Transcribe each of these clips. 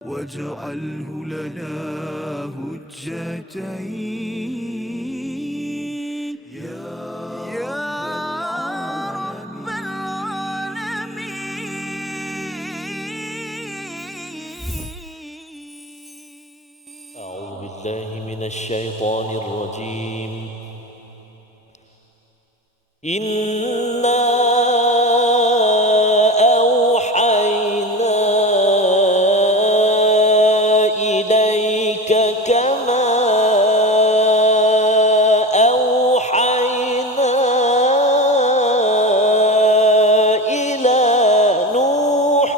واجعله لنا هجتين يا رب العالمين. أعوذ بالله من الشيطان الرجيم. إنا أوحينا إليك كما أوحينا إلى نوح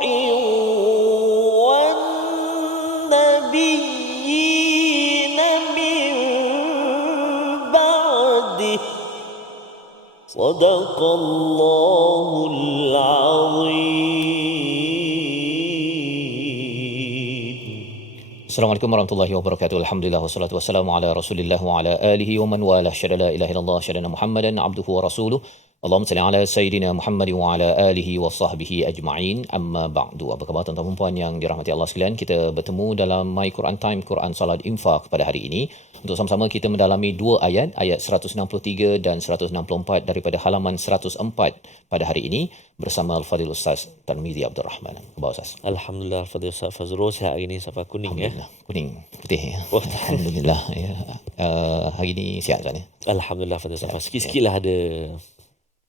والنبيين من بعده صدق الله العظيم. Assalamualaikum warahmatullahi wabarakatuh. Alhamdulillah wassalatu wassalamu ala Rasulillah wa ala alihi wa man walah. Syada la ilaha illallah, syada Muhammadan abduhu wa rasuluh. Allahumma salli ala sayidina Muhammad wa ala alihi wa sahbihi ajma'in. Amma ba'du. Apa khabar tuan-tuan dan puan yang dirahmati Allah sekalian? Kita bertemu dalam My Quran Time Quran Salat Infak pada hari ini untuk sama-sama kita mendalami dua ayat 163 dan 164 daripada halaman 104 pada hari ini bersama Al-Fadhil Ustaz Tarmizi Abdul Rahman. Khabar Ustaz? Alhamdulillah, Fadil Ustaz Fazrul sihat hari ini sampai kuning ya. Kuning, putih ya. Oh. Alhamdulillah ya. Hari ini sihat Ustaz ya. Alhamdulillah Fadil Ustaz. Sikit-sikit lah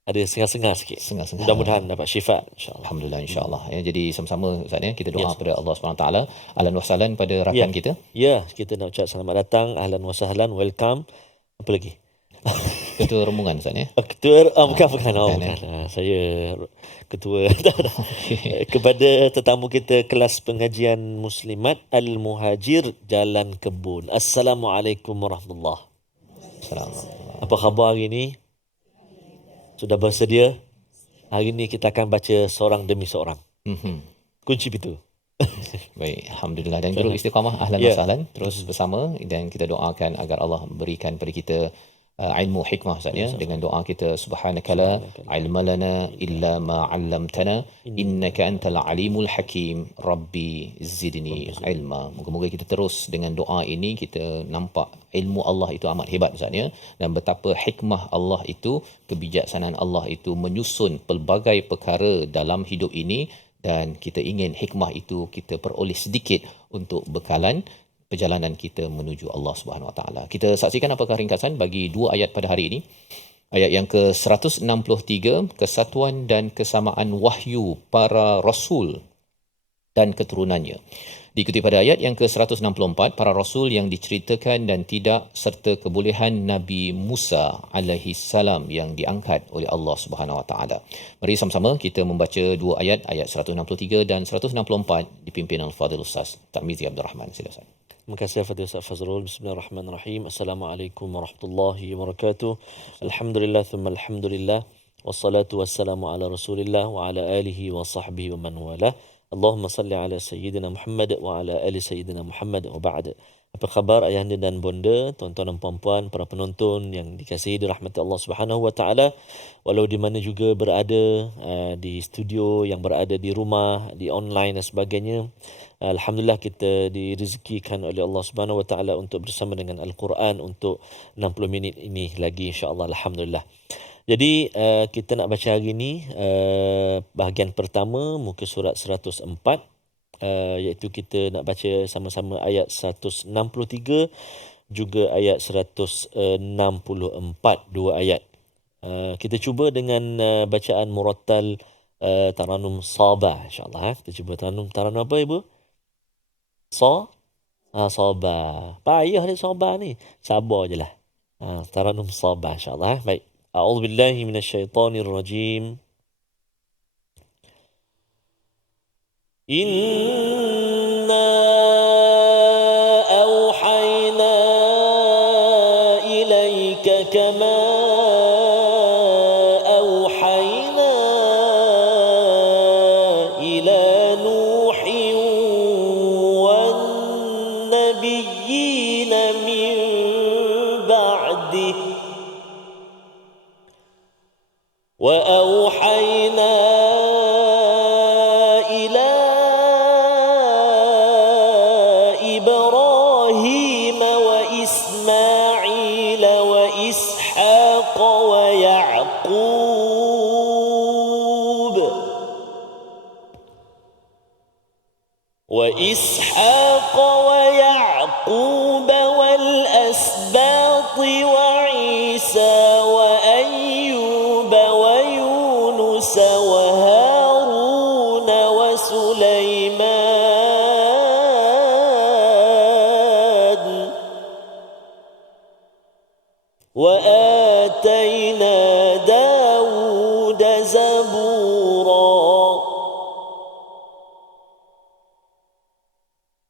ada sengar-sengar sikit. Sengar-sengar. Mudah-mudahan dapat syifa insya-Allah. Alhamdulillah insya-Allah ya. Jadi sama-sama Ustaz ya kita doa Yes. kepada Allah Subhanahu Wa Taala. Ahlan wa sahlan pada rakan kita. Ya, kita nak ucap selamat datang, ahlan wa sahlan, welcome. Apa lagi? Ketua rombongan Ustaz ya. Ketua bukan. Bukan, Saya ketua kepada tetamu kita kelas pengajian Muslimat Al-Muhajir Jalan Kebun. Assalamualaikum warahmatullahi. Assalamualaikum. Apa khabar hari ini? Sudah bersedia? Hari ini kita akan baca seorang demi seorang. Kunci pintu. Baik, alhamdulillah dan guru istiqamah ahlan wa sahlan terus bersama dan kita doakan agar Allah berikan kepada kita ilmu hikmah Ustaz ya, dengan doa kita subhanakala ilma lana illa ma 'allamtana innaka antal alimul hakim rabbi zidni ilma. Moga-moga kita terus dengan doa ini kita nampak ilmu Allah itu amat hebat Ustaz ya, dan betapa hikmah Allah itu, kebijaksanaan Allah itu menyusun pelbagai perkara dalam hidup ini, dan kita ingin hikmah itu kita peroleh sedikit untuk bekalan perjalanan kita menuju Allah Subhanahu Wa Taala. Kita saksikan apakah ringkasan bagi dua ayat pada hari ini. Ayat yang ke-163, kesatuan dan kesamaan wahyu para rasul dan keturunannya. Diikuti pada ayat yang ke-164, para rasul yang diceritakan dan tidak, serta kebolehan Nabi Musa alaihi salam yang diangkat oleh Allah Subhanahu Wa Taala. Mari sama-sama kita membaca dua ayat 163 dan 164 dipimpin Al-Fadhil Ustaz Tarmizi Abdul Rahman. Silakan. Terima kasih Fadil Ustaz Fazrul. Bismillahirrahmanirrahim. Assalamualaikum warahmatullahi wabarakatuh. Alhamdulillah thumma alhamdulillah. Wassalatu wassalamu ala Rasulillah wa ala alihi wa sahbihi wa man wala. Allahumma salli ala Sayyidina Muhammad wa ala ali Sayyidina Muhammad wa ba'd. Apa khabar ayahanda dan bonda, tuan-tuan dan puan-puan, para penonton yang dikasihi dirahmati Allah Subhanahu wa taala, walau di mana juga berada, di studio, yang berada di rumah, di online dan sebagainya. Alhamdulillah kita direzekikan oleh Allah Subhanahu wa taala untuk bersama dengan Al-Quran untuk 60 minit ini lagi insya-Allah. Alhamdulillah. Jadi kita nak baca hari ini bahagian pertama muka surat 104, iaitu kita nak baca sama-sama ayat 163 juga ayat 164, dua ayat. Kita cuba dengan bacaan murattal Taranum Sabah insya-Allah. Kita cuba Taranum apa ibu? Sabah. Payah ni Sabah ni. Sabar je lah. Taranum Sabah insya-Allah. Baik. A'udzubillahi minasyaitonirrajim. Inna awhayna ilayka kama awhayna ila Nuhin wan nabiyyin min ba'dihi wa awhayna إلى وإسحاق ويعقوب والأسباط وعيسى وأيوب ويونس وهارون وسليمان وآتينا داود زبورا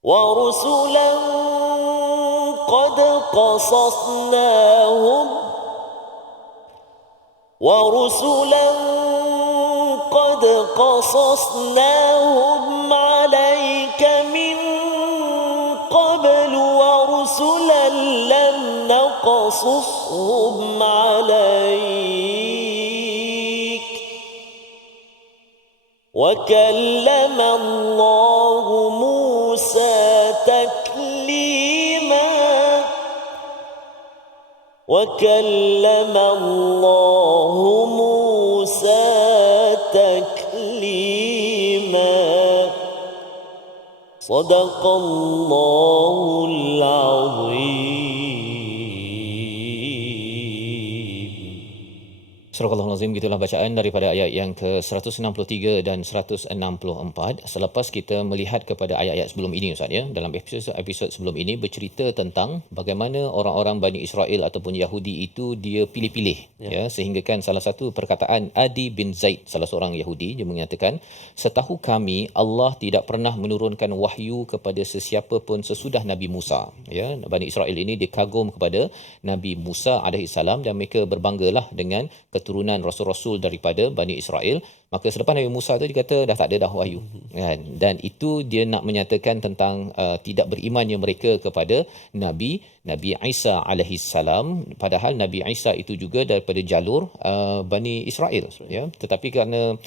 ورسلا قد قصصناهم عليك من قبل ورسلا لم نقصصهم عليك وكلم الله موسى تكليما صدق الله العظيم. Surah Al-Nazim, gitulah bacaan daripada ayat yang ke-163 dan 164. Selepas kita melihat kepada ayat-ayat sebelum ini Ustaz ya, dalam episod sebelum ini bercerita tentang bagaimana orang-orang Bani Israel ataupun Yahudi itu dia pilih-pilih ya, sehingga kan salah satu perkataan Adi bin Zaid, salah seorang Yahudi, dia mengatakan, setahu kami Allah tidak pernah menurunkan wahyu kepada sesiapa pun sesudah Nabi Musa ya. Bani Israel ini dia kagum kepada Nabi Musa alaihissalam dan mereka berbanggalah dengan keturunan rasul-rasul daripada Bani Israel. Maka selepas Nabi Musa tu dia kata dah tak ada dah wahyu kan, dan itu dia nak menyatakan tentang tidak berimannya mereka kepada Nabi Isa alaihissalam, padahal Nabi Isa itu juga daripada jalur Bani Israel ya, tetapi kerana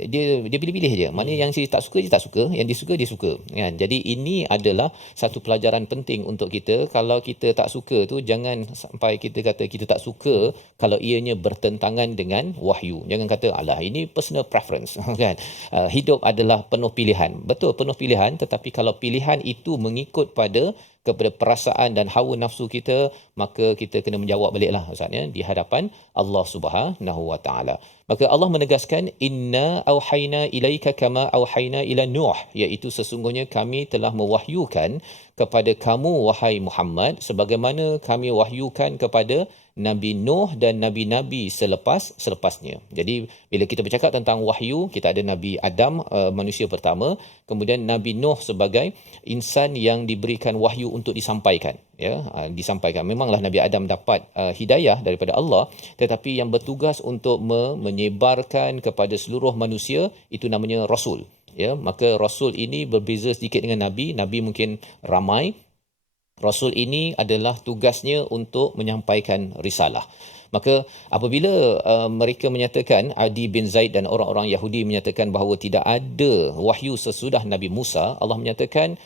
dia pilih-pilih je, mana yang dia tak suka dia tak suka, yang dia suka dia suka kan. Jadi ini adalah satu pelajaran penting untuk kita. Kalau kita tak suka tu jangan sampai kita kata kita tak suka kalau ianya bertentangan dengan wahyu. Jangan kata alah ini personal preference kan. Hidup adalah penuh pilihan. Betul, penuh pilihan, tetapi kalau pilihan itu mengikut kepada perasaan dan hawa nafsu kita, maka kita kena menjawab baliklah Ustaz ya, di hadapan Allah Subhanahu wa taala. Maka Allah menegaskan inna auhayna ilaika kama auhayna ila Nuh, iaitu sesungguhnya kami telah mewahyukan kepada kamu wahai Muhammad sebagaimana kami wahyukan kepada Nabi Nuh dan nabi-nabi selepasnya. Jadi bila kita bercakap tentang wahyu, kita ada Nabi Adam, manusia pertama, kemudian Nabi Nuh sebagai insan yang diberikan wahyu untuk disampaikan ya, disampaikan. Memanglah Nabi Adam dapat hidayah daripada Allah, tetapi yang bertugas untuk menyebarkan kepada seluruh manusia itu namanya rasul ya. Maka rasul ini berbeza sedikit dengan nabi. Nabi mungkin ramai, rasul ini adalah tugasnya untuk menyampaikan risalah. Maka apabila mereka menyatakan, Adi bin Zaid dan orang-orang Yahudi menyatakan bahawa tidak ada wahyu sesudah Nabi Musa, Allah menyatakan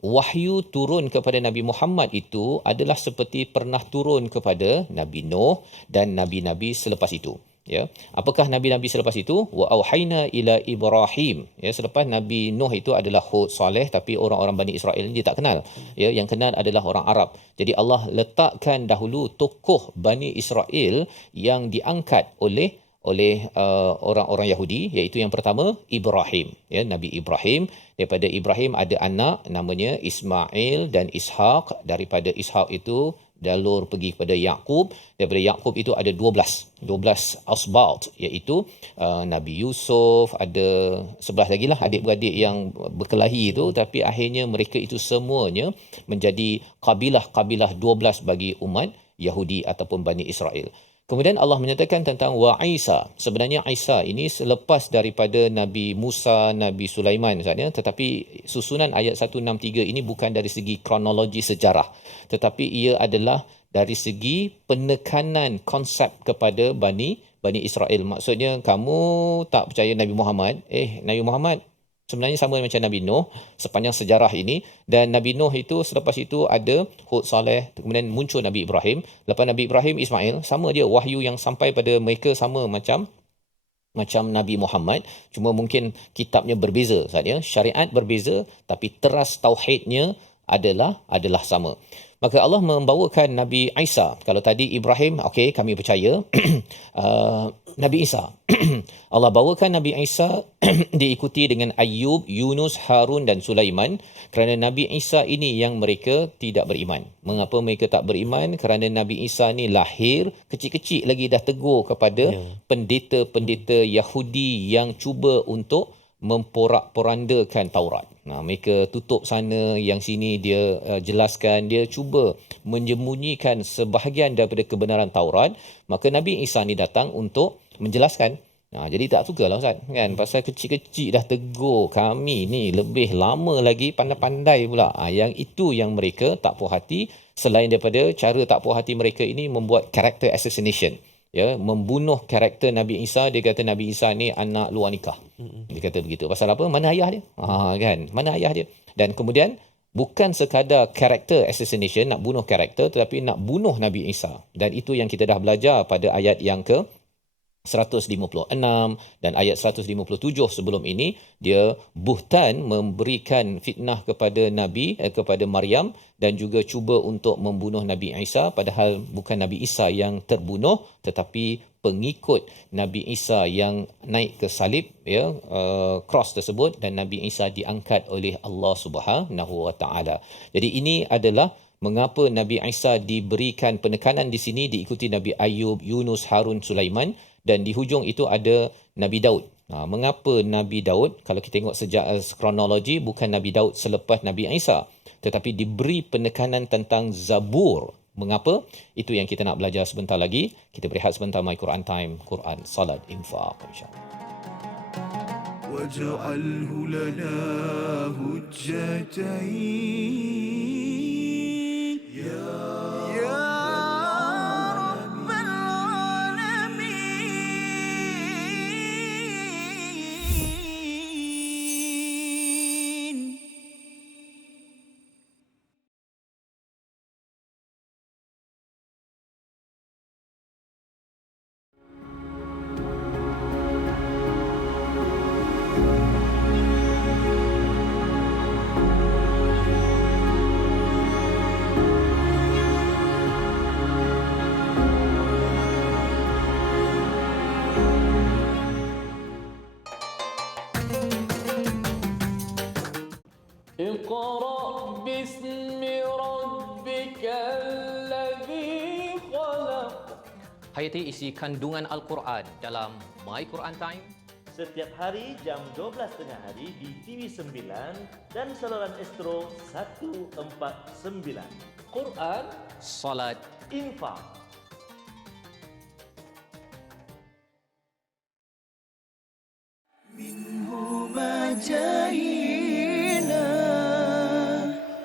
wahyu turun kepada Nabi Muhammad itu adalah seperti pernah turun kepada Nabi Nuh dan nabi-nabi selepas itu. Ya, apakah nabi-nabi selepas itu? Wa auhayna ila Ibrahim. Ya, selepas Nabi Nuh itu adalah Hud, Saleh, tapi orang-orang Bani Israel ini dia tak kenal. Ya, yang kenal adalah orang Arab. Jadi Allah letakkan dahulu tokoh Bani Israel yang diangkat oleh orang-orang Yahudi, iaitu yang pertama Ibrahim. Ya, Nabi Ibrahim. Daripada Ibrahim ada anak namanya Ismail dan Ishaq. Daripada Ishaq itu jalur pergi kepada Yaqub. Daripada Yaqub itu ada 12 asbalt, iaitu Nabi Yusuf, ada 11 lagi lah adik-beradik yang berkelahi itu, tapi akhirnya mereka itu semuanya menjadi kabilah 12 bagi umat Yahudi ataupun Bani Israel. Kemudian Allah menyatakan tentang wa Isa. Sebenarnya Isa ini selepas daripada Nabi Musa, Nabi Sulaiman misalnya, tetapi susunan ayat 163 ini bukan dari segi kronologi sejarah, tetapi ia adalah dari segi penekanan konsep kepada Bani Israel. Maksudnya kamu tak percaya Nabi Muhammad, Nabi Muhammad sebenarnya sama macam Nabi Nuh sepanjang sejarah ini, dan Nabi Nuh itu selepas itu ada Hud, Saleh, kemudian muncul Nabi Ibrahim, lepas Nabi Ibrahim Ismail, sama dia wahyu yang sampai pada mereka sama macam macam Nabi Muhammad, cuma mungkin kitabnya berbeza Ustaz ya, syariat berbeza tapi teras tauhidnya adalah sama. Maka Allah membawakan Nabi Isa. Kalau tadi Ibrahim, okey, kami percaya. Nabi Isa. Allah bawakan Nabi Isa diikuti dengan Ayub, Yunus, Harun dan Sulaiman, kerana Nabi Isa ini yang mereka tidak beriman. Mengapa mereka tak beriman? Kerana Nabi Isa ni lahir kecil-kecil lagi dah tegur kepada pendeta-pendeta Yahudi yang cuba untuk memporak-porandakan Taurat. Mereka tutup sana, yang sini dia jelaskan, dia cuba menyembunyikan sebahagian daripada kebenaran Taurat. Maka Nabi Isa ni datang untuk menjelaskan. Jadi tak sukalah Ustaz kan, pasal kecil-kecil dah tegur, kami ni lebih lama lagi pandai-pandai pula. Yang itu yang mereka tak puas hati. Selain daripada cara tak puas hati mereka ini membuat character assassination, ya, membunuh karakter Nabi Isa. Dia kata Nabi Isa ni anak luar nikah. Dia kata begitu. Pasal apa? Mana ayah dia? Kan? Mana ayah dia? Dan kemudian bukan sekadar karakter assassination, nak bunuh karakter, tetapi nak bunuh Nabi Isa. Dan itu yang kita dah belajar pada ayat yang ke 156 dan ayat 157 sebelum ini. Dia buhtan memberikan fitnah kepada kepada Maryam, dan juga cuba untuk membunuh Nabi Isa, padahal bukan Nabi Isa yang terbunuh tetapi pengikut Nabi Isa yang naik ke salib, ya, cross tersebut, dan Nabi Isa diangkat oleh Allah Subhanahu Wa Taala. Jadi ini adalah mengapa Nabi Isa diberikan penekanan di sini, diikuti Nabi Ayub, Yunus, Harun, Sulaiman, dan di hujung itu ada Nabi Daud. Mengapa Nabi Daud? Kalau kita tengok sejak kronologi, bukan Nabi Daud selepas Nabi Isa, tetapi diberi penekanan tentang Zabur. Mengapa? Itu yang kita nak belajar sebentar lagi. Kita berehat sebentar. My Quran Time, Quran, Salat, Infaq, insya-Allah. واجعله لنا هجتين يا رب العالمين. اقرأ باسم ربك الذي خلق. Hayati isi kandungan Al-Quran dalam My Quran Time. Setiap hari jam 12.30 hari di TV9 dan saluran Astro 149. Quran, Salat, Infaq. منهما جاهينا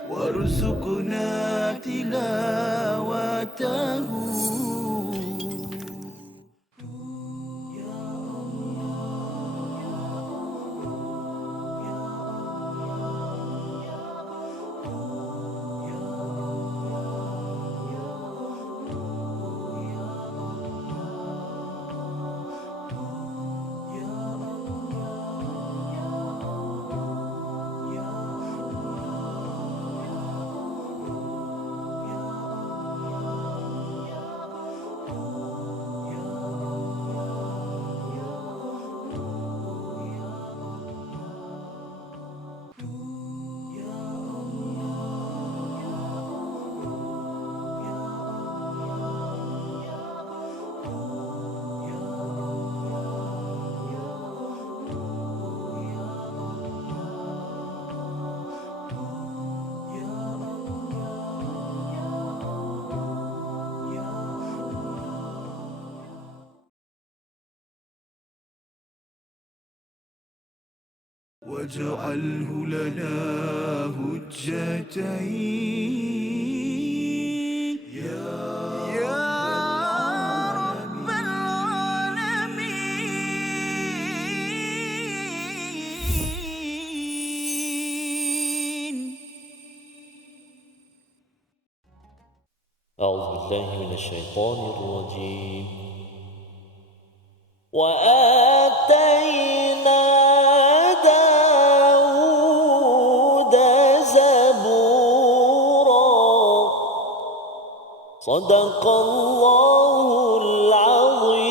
وارزقنا تلاوته. واجعله لنا هجتين يا رب العالمين. أعوذ بالله من الشيطان الرجيم. وآتى Sadaqallahul Azim.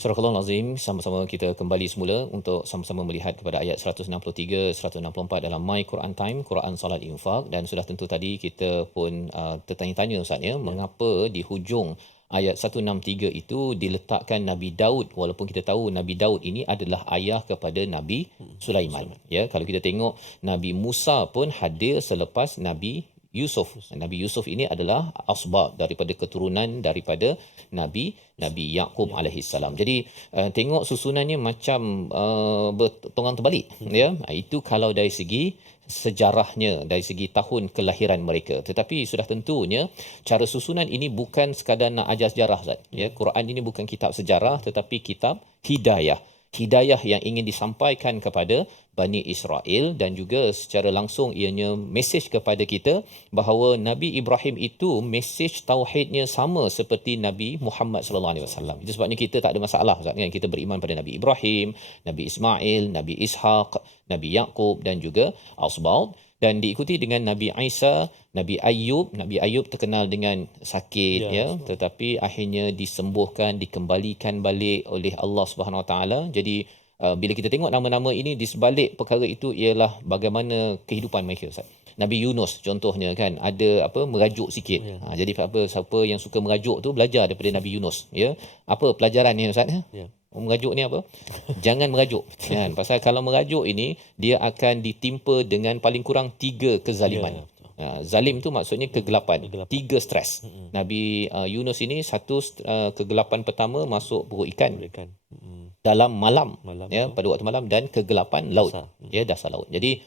Surah Al-Azim, sama-sama kita kembali semula untuk sama-sama melihat kepada ayat 163, 164 dalam My Quran Time, Quran Salat Infak. Dan sudah tentu tadi kita pun tertanya-tanya Ustaz ya, mengapa di hujung ayat 163 itu diletakkan Nabi Daud, walaupun kita tahu Nabi Daud ini adalah ayah kepada Nabi Sulaiman. Ya, kalau kita tengok Nabi Musa pun hadir selepas Nabi Yusuf. Nabi Yusuf ini adalah asbab daripada keturunan daripada Nabi Yaqub alaihi salam. Jadi tengok susunannya macam bertonggang terbalik ya. Itu kalau dari segi sejarahnya, dari segi tahun kelahiran mereka. Tetapi sudah tentunya cara susunan ini bukan sekadar nak ajar sejarah Ustaz. Ya, Quran ini bukan kitab sejarah tetapi kitab hidayah. Hidayah yang ingin disampaikan kepada Bani Israel dan juga secara langsung ianya mesej kepada kita bahawa Nabi Ibrahim itu mesej tauhidnya sama seperti Nabi Muhammad sallallahu alaihi wasallam. Itu sebabnya kita tak ada masalah Ustaz kan, kita beriman pada Nabi Ibrahim, Nabi Ismail, Nabi Ishaq, Nabi Yaqub dan juga Asbaut, dan diikuti dengan Nabi Isa, Nabi Ayub. Nabi Ayub terkenal dengan sakit ya, tetapi akhirnya disembuhkan, dikembalikan balik oleh Allah Subhanahu Wa Taala. Jadi bila kita tengok nama-nama ini di sebalik perkara itu ialah bagaimana kehidupan mereka Ustaz. Nabi Yunus contohnya kan ada merajuk sikit. Jadi siapa yang suka merajuk tu belajar daripada Nabi Yunus ya. Apa pelajaran ni Ustaz ya? Merajuk ni apa? Jangan merajuk kan? Pasal kalau merajuk ini dia akan ditimpa dengan paling kurang 3 kezaliman. Zalim tu maksudnya kegelapan. 3 stres. Nabi Yunus ini satu kegelapan pertama masuk perut ikan. Dalam malam ya, pada waktu malam, dan kegelapan laut ya, dasar laut. Jadi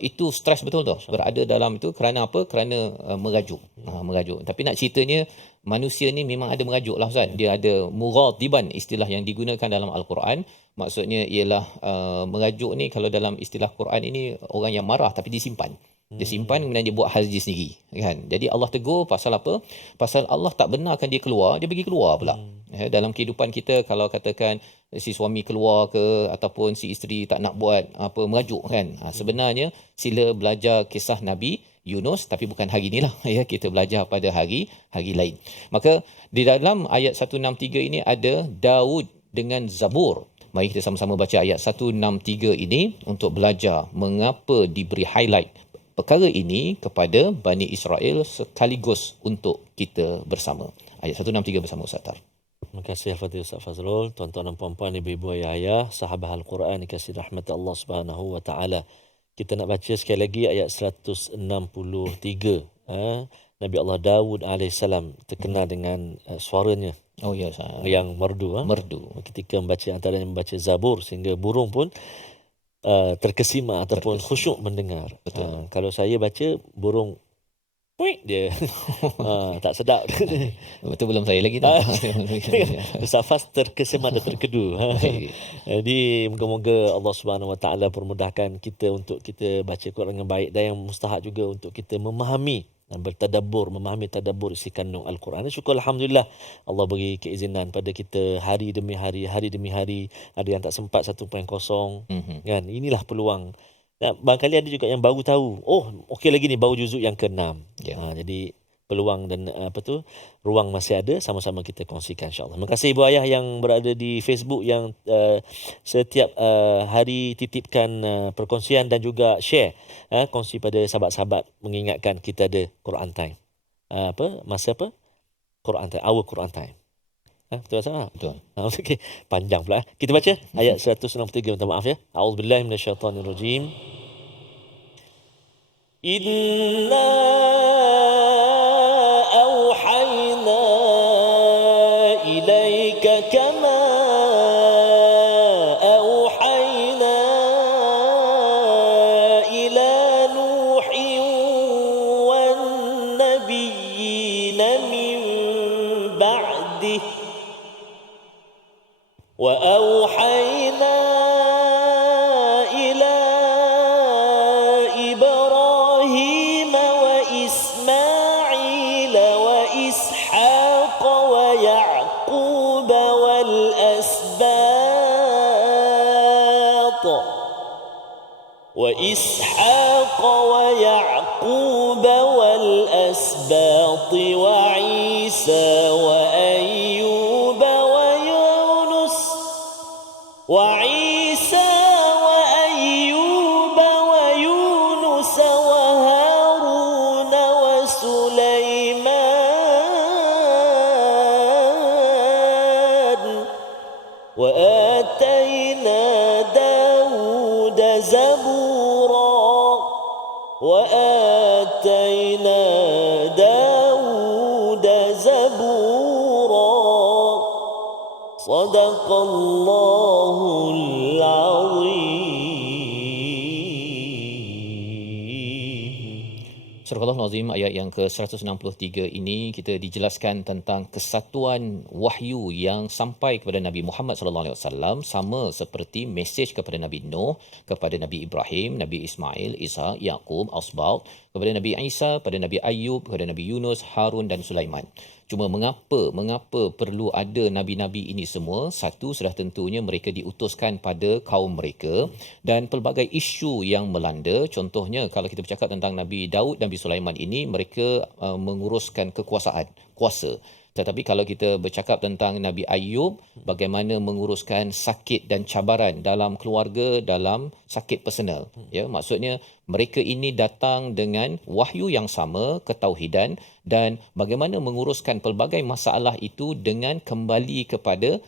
itu stres betul tu berada dalam itu kerana apa? Kerana merajuk. Merajuk. Tapi nak ceritanya manusia ni memang ada merajuk lah Ustaz. Dia ada mughadiban, istilah yang digunakan dalam Al-Quran. Maksudnya ialah merajuk ni kalau dalam istilah Quran ini orang yang marah tapi disimpan. Dia simpan kemudian dia buat haji sendiri kan. Jadi Allah tegur pasal apa? Pasal Allah tak benarkan dia keluar, dia bagi keluar pula. Dalam kehidupan kita kalau katakan si suami keluar ke ataupun si isteri tak nak buat apa merajuk kan. Sebenarnya sila belajar kisah Nabi Yunus, tapi bukan hari inilah ya, kita belajar pada hari lain. Maka di dalam ayat 163 ini ada Daud dengan Zabur. Mari kita sama-sama baca ayat 163 ini untuk belajar mengapa diberi highlight perkara ini kepada Bani Israel sekaligus untuk kita bersama. Ayat 163 bersama Ustaz Tar. Terima kasih Al-Fatihah Ustaz Fazrul, tuan-tuan dan puan-puan, ibu-ibu, ayah-ayah, sahabat Al-Quran dikasihi rahmat Allah Subhanahu wa taala. Kita nak baca sekali lagi ayat 163. Nabi Allah Daud alaihissalam terkenal dengan suaranya. Oh ya, yang merdu. Merdu. Ketika antaranya membaca Zabur sehingga burung pun terkesima ataupun khusyuk mendengar. Kalau saya baca burung dia tak sedap. Betul, belum saya lagi tak. Safas terkesima dan terkedu. Jadi moga-moga Allah Subhanahu Wa Taala permudahkan kita untuk kita baca Quran dengan baik, dan yang mustahak juga untuk kita memahami dan bertadabbur, memahami tadabbur isi kandung Al-Quran. Syukur Alhamdulillah Allah beri keizinan pada kita hari demi hari demi hari. Ada yang tak sempat 1.0 kan. Inilah peluang. Dan barangkali ada juga yang baru tahu, okey lagi ni baru juzuk yang ke-6. Jadi peluang dan ruang masih ada, sama-sama kita kongsikan insya-Allah. Terima kasih ibu ayah yang berada di Facebook yang setiap hari titipkan perkongsian dan juga share kongsi pada sahabat-sahabat mengingatkan kita ada Quran Time. Quran Time, our Quran Time. Betul tak? Betul. Okey, panjang pula. Kita baca ayat 163, minta maaf ya. A'udzubillahi minasyaitonirrajim. Inna auhayna ilaika kama auhayna ila nuhin wan nabiyyin min ba'dihi وأوحينا إلى إبراهيم وإسماعيل وإسحاق ويعقوب والأسباط وإسحاق ويعقوب والأسباط وعيسى وأيوب ويونس وهارون وسليمان وآتينا داود زبورا وآتينا داود زبورا صدق الله العظيم. Surah Al-Azim ayat yang ke-163 ini kita dijelaskan tentang kesatuan wahyu yang sampai kepada Nabi Muhammad sallallahu alaihi wasallam sama seperti mesej kepada Nabi Nuh, kepada Nabi Ibrahim, Nabi Ismail, Isa, Yaqub, Asbalt, kepada Nabi Isa, kepada Nabi Ayub, kepada Nabi Yunus, Harun dan Sulaiman. Cuma mengapa perlu ada nabi-nabi ini semua? Satu, sudah tentunya mereka diutuskan pada kaum mereka dan pelbagai isu yang melanda. Contohnya kalau kita bercakap tentang Nabi Daud, Nabi Sulaiman ini, mereka menguruskan kekuasaan, kuasa. Tetapi kalau kita bercakap tentang Nabi Ayub, bagaimana menguruskan sakit dan cabaran dalam keluarga, dalam sakit personal. Ya, maksudnya mereka ini datang dengan wahyu yang sama, ketauhidan, dan bagaimana menguruskan pelbagai masalah itu dengan kembali kepada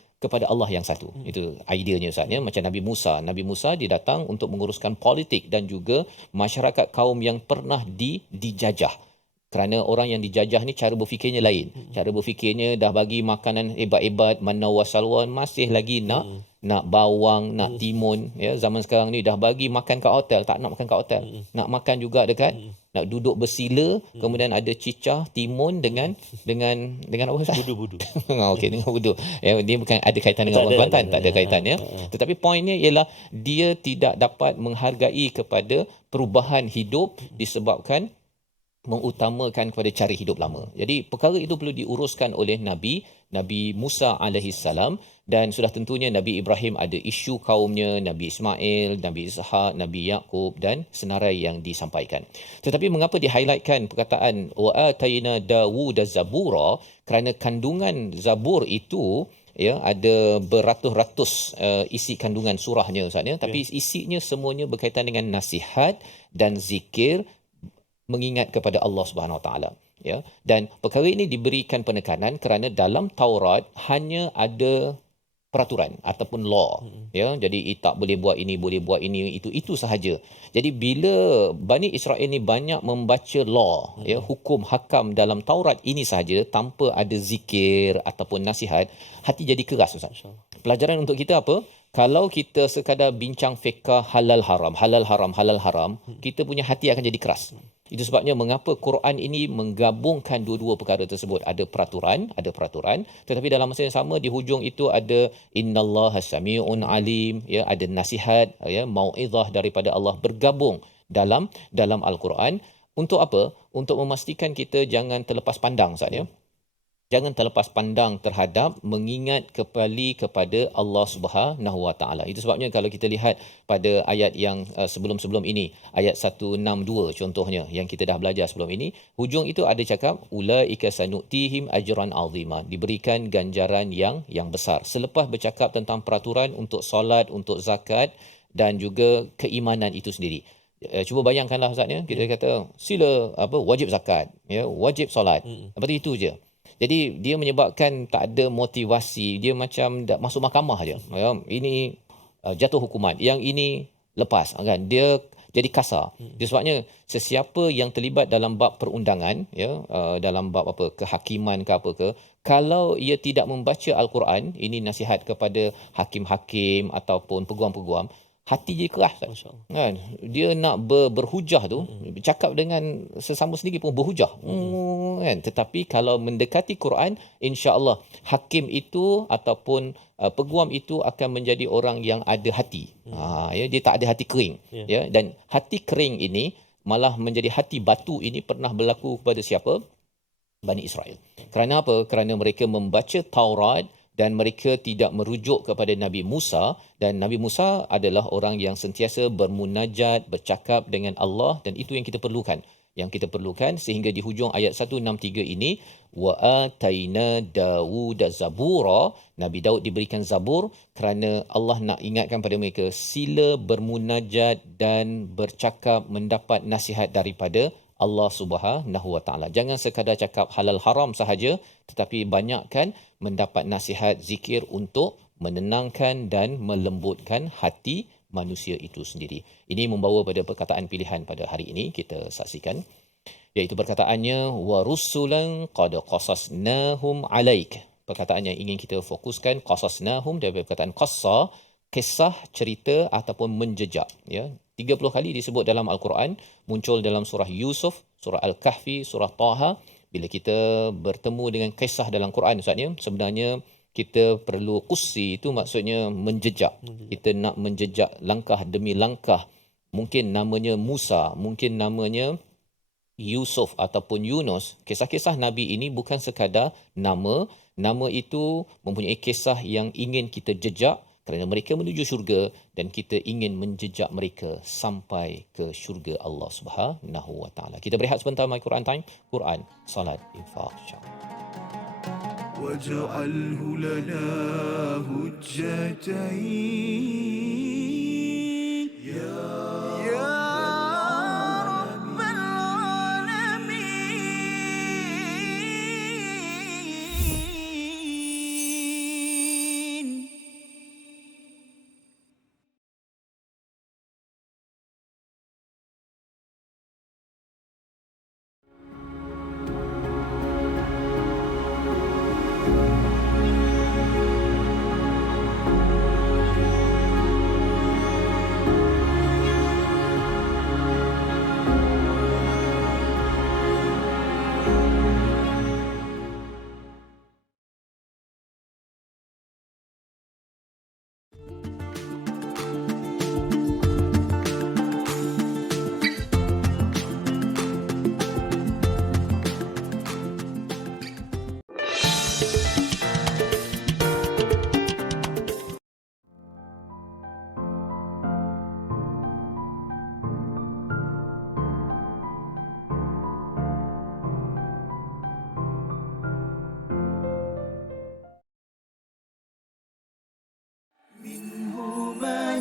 Allah yang satu. Itu ideanya Ustaz, ya. Macam Nabi Musa. Nabi Musa dia datang untuk menguruskan politik dan juga masyarakat kaum yang pernah dijajah. Kerana orang yang dijajah ni cara berfikirnya lain. Cara berfikirnya dah bagi makanan hebat-hebat, manna wa salwa, masih lagi nak bawang, nak timun. Ya, zaman sekarang ni dah bagi makan kat hotel, tak nak makan kat hotel. Nak makan juga dekat, nak duduk bersila, kemudian ada cicah, timun dengan apa Ustaz? Budu. Okey, dengan wudu. Ya, dia bukan ada kaitan dengan Ramadan, tak ada kaitan, ya. Tetapi poinnya ialah dia tidak dapat menghargai kepada perubahan hidup disebabkan mengutamakan kepada cara hidup lama. Jadi perkara itu perlu diuruskan oleh Nabi Musa alaihi salam, dan sudah tentunya Nabi Ibrahim ada isu kaumnya, Nabi Ismail, Nabi Ishaq, Nabi Yaqub dan senarai yang disampaikan. Tetapi mengapa di-highlightkan perkataan wa atayna Dawud zabura? Kerana kandungan Zabur itu, ya, ada beratus-ratus isi kandungan surahnya Ustaz, ya, tapi isinya semuanya berkaitan dengan nasihat dan zikir, mengingat kepada Allah Subhanahu Wa Taala, ya. Dan perkara ini diberikan penekanan kerana dalam Taurat hanya ada peraturan ataupun law, ya. Jadi tak boleh buat ini, boleh buat ini, itu sahaja. Jadi bila Bani Israel ni banyak membaca law, ya, hukum hakam dalam Taurat ini sahaja tanpa ada zikir ataupun nasihat, hati jadi keras Ustaz. Pelajaran untuk kita apa? Kalau kita sekadar bincang fiqh halal haram, kita punya hati akan jadi keras. Itu sebabnya mengapa Quran ini menggabungkan dua-dua perkara tersebut. Ada peraturan, tetapi dalam masa yang sama di hujung itu ada innallaha sami'un alim, ya, ada nasihat, ya, mau'izah daripada Allah bergabung dalam Al-Quran. Untuk apa? Untuk memastikan kita jangan terlepas pandang, Ustaz, ya. Jangan terlepas pandang terhadap mengingat kembali kepada Allah Subhanahu Wa Taala. Itu sebabnya kalau kita lihat pada ayat yang sebelum-sebelum ini, ayat 162 contohnya yang kita dah belajar sebelum ini, hujung itu ada cakap ulaika sanutihim ajran azima, diberikan ganjaran yang besar. Selepas bercakap tentang peraturan untuk solat, untuk zakat dan juga keimanan itu sendiri. Cuba bayangkanlah Ustaz, ya, kita kata sila wajib zakat, ya, wajib solat. Seperti itu je. Jadi dia menyebabkan tak ada motivasi, dia macam masuk mahkamah aja. Ya, ini jatuh hukuman, yang ini lepas, kan? Dia jadi kasar. Dia sebabnya sesiapa yang terlibat dalam bab perundangan, ya, dalam bab kehakiman ke apa ke, kalau ia tidak membaca Al-Quran, ini nasihat kepada hakim-hakim ataupun peguam-peguam, hati dia keras, kan? Dia nak berhujah tu, bercakap dengan sesama sendiri pun berhujah, kan? Tetapi kalau mendekati Quran, insya-Allah hakim itu ataupun peguam itu akan menjadi orang yang ada hati. Ya, dia tak ada hati kering, ya. Dan hati kering ini malah menjadi hati batu. Ini pernah berlaku kepada siapa? Bani Israel. Kerana apa? Kerana mereka membaca Taurat, dan mereka tidak merujuk kepada Nabi Musa, dan Nabi Musa adalah orang yang sentiasa bermunajat, bercakap dengan Allah, dan itu yang kita perlukan. Yang kita perlukan sehingga di hujung ayat 163 ini, wa ataina Dawud zabura, Nabi Daud diberikan zabur kerana Allah nak ingatkan pada mereka sila bermunajat dan bercakap, mendapat nasihat daripada Allah Subhanahu Wa Taala. Jangan sekadar cakap halal haram sahaja, tetapi banyakkan mendapat nasihat zikir untuk menenangkan dan melembutkan hati manusia itu sendiri. Ini membawa pada perkataan pilihan pada hari ini, kita saksikan, iaitu perkataannya wa rusulan qad qasasnahum alaik. Perkataan yang ingin kita fokuskan, qasasnahum, daripada perkataan qassa, kisah, cerita ataupun menjejak, ya. 30 kali disebut dalam Al-Quran, muncul dalam surah Yusuf, surah Al-Kahfi, surah Taha. Bila kita bertemu dengan kisah dalam Quran, Ustaz, sebenarnya kita perlu qussi, itu maksudnya menjejak. Kita nak menjejak langkah demi langkah. Mungkin namanya Musa, mungkin namanya Yusuf ataupun Yunus. Kisah-kisah Nabi ini bukan sekadar nama. Nama itu mempunyai kisah yang ingin kita jejak kerana mereka menuju syurga, dan kita ingin menjejak mereka sampai ke syurga Allah Subhanahu Wa Taala. Kita berehat sebentar, My Quran Time, Quran, Salat, Infak, insya-Allah. واجعله لنا هجتين يا رب العالمين.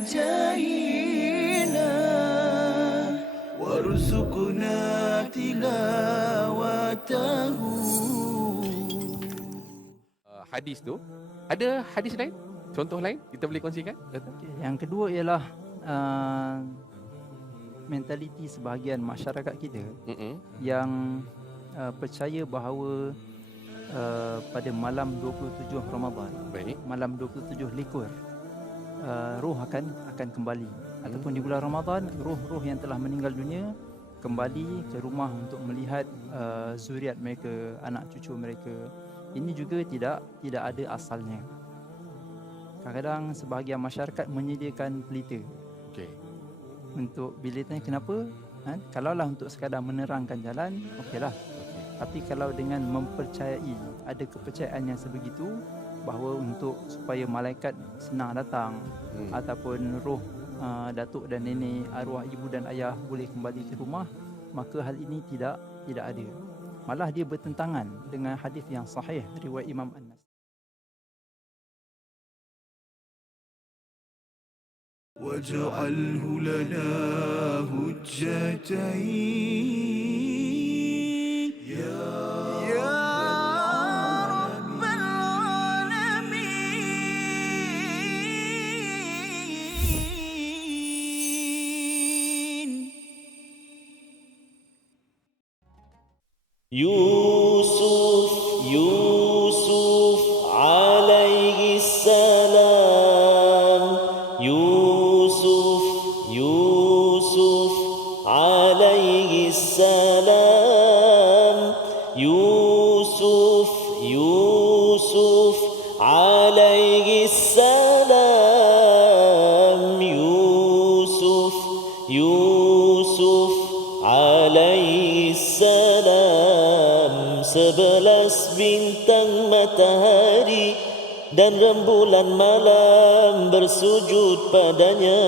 جاهنا وارزقنا تلاوته. Hadis tu, ada hadis lain? Contoh lain kita boleh kongsikan? Yang kedua ialah mentaliti sebahagian masyarakat kita yang percaya bahawa pada malam 27 Ramadan, malam 27 likur, roh akan kembali, ataupun di bulan Ramadan roh-roh yang telah meninggal dunia kembali ke rumah untuk melihat zuriat mereka, anak cucu mereka. Ini juga tidak ada asalnya. Kadang-kadang sebahagian masyarakat menyediakan pelita. Untuk bila tanya kenapa, kalaulah untuk sekadar menerangkan jalan, okeylah. Tapi kalau dengan mempercayai, ada kepercayaan yang sebegitu bahawa untuk supaya malaikat senang datang, ataupun roh datuk dan nenek, arwah ibu dan ayah boleh kembali ke rumah, maka hal ini tidak ada. Malah dia bertentangan dengan hadis yang sahih riwayat Imam An-Nasai. واجعله لنا هجتين يا رب العالمين. Yusuf alaihi salam. Yusuf alaihi salam. Yusuf alaihi salam. Yusuf alaihi salam. 11 bintang matahari dan rembulan malam bersujud padanya.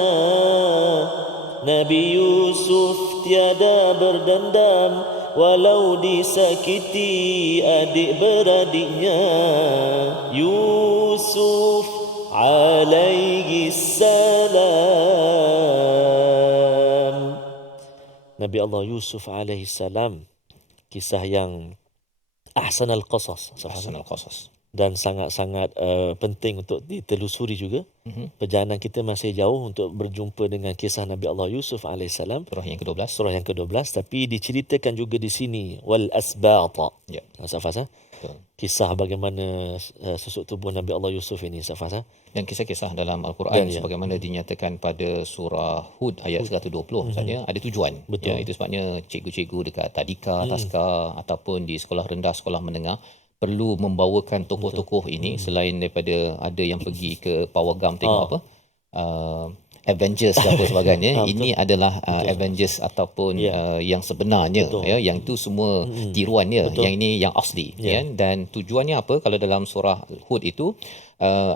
Nabi Yusuf tiada berdendam walau disakiti adik beradiknya. Yusuf alaihi salam. Nabi Allah Yusuf alaihi salam, kisah yang ahsanal qasas, Ahsanul qasas. dan sangat-sangat penting untuk ditelusuri juga. Perjalanan kita masih jauh untuk berjumpa dengan kisah Nabi Allah Yusuf alaihissalam, Surah yang ke-12. surah yang ke-12, tapi diceritakan juga di sini wal asbata. Ya. Safas, Betul. kisah bagaimana susuk tubuh Nabi Allah Yusuf ini, Safas. Dan kisah-kisah dalam Al-Quran Dan, ya. sebagaimana dinyatakan pada surah Hud ayat 120 misalnya ada tujuan. Betul. Ya, itu sebabnya cikgu-cikgu dekat tadika, taska ataupun di sekolah rendah, sekolah menengah perlu membawakan tokoh-tokoh ini selain daripada ada yang pergi ke Power Gum tengok apa Avengers dan apa sebagainya. Ini adalah Avengers ataupun yang sebenarnya, ya, yang itu semua tiruan dia. Yang ini yang asli, ya. Dan tujuannya apa kalau dalam surah Hud itu